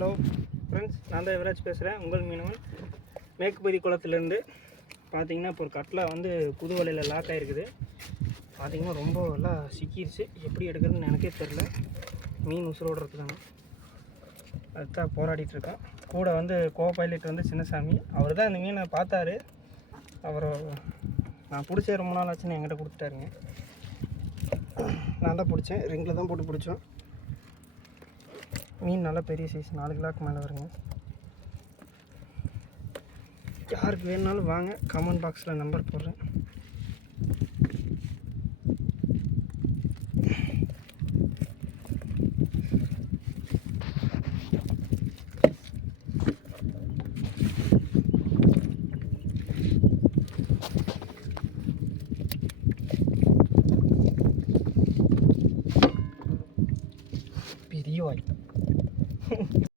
Hello friends, நான் தான் யுவராஜ் பேசுகிறேன். உங்கள் மீனவன் மேற்குப்பதி குளத்துலேருந்து. பார்த்தீங்கன்னா இப்போ ஒரு கட்டில் வந்து புது வலையில் லாக் ஆகிருக்குது. பார்த்தீங்கன்னா ரொம்ப எல்லாம் சிக்கிடுச்சு. எப்படி எடுக்கிறதுன்னு எனக்கே தெரில. மீன் உசுரோடு இருக்குதாங்க, அதுதான் போராடிட்டுருக்கேன். கூட வந்து கோ பைலட் வந்து சின்னசாமி, அவர் தான் இந்த மீனை பார்த்தாரு. அவரை நான் பிடிச்சே ரொம்ப நாள் ஆச்சுன்னு என்கிட்ட கொடுத்துட்டாருங்க. நான் தான் பிடிச்சேன், ரிங்கில் தான் போட்டு பிடிச்சோம். மீன் நல்லா பெரிய சைஸ், 4 கிலோக்கு மேலே வருங்க. யாருக்கு வேணுனாலும் வாங்க, கமெண்ட் பாக்ஸில் நம்பர் போடுறேன். பெரிய வாய்.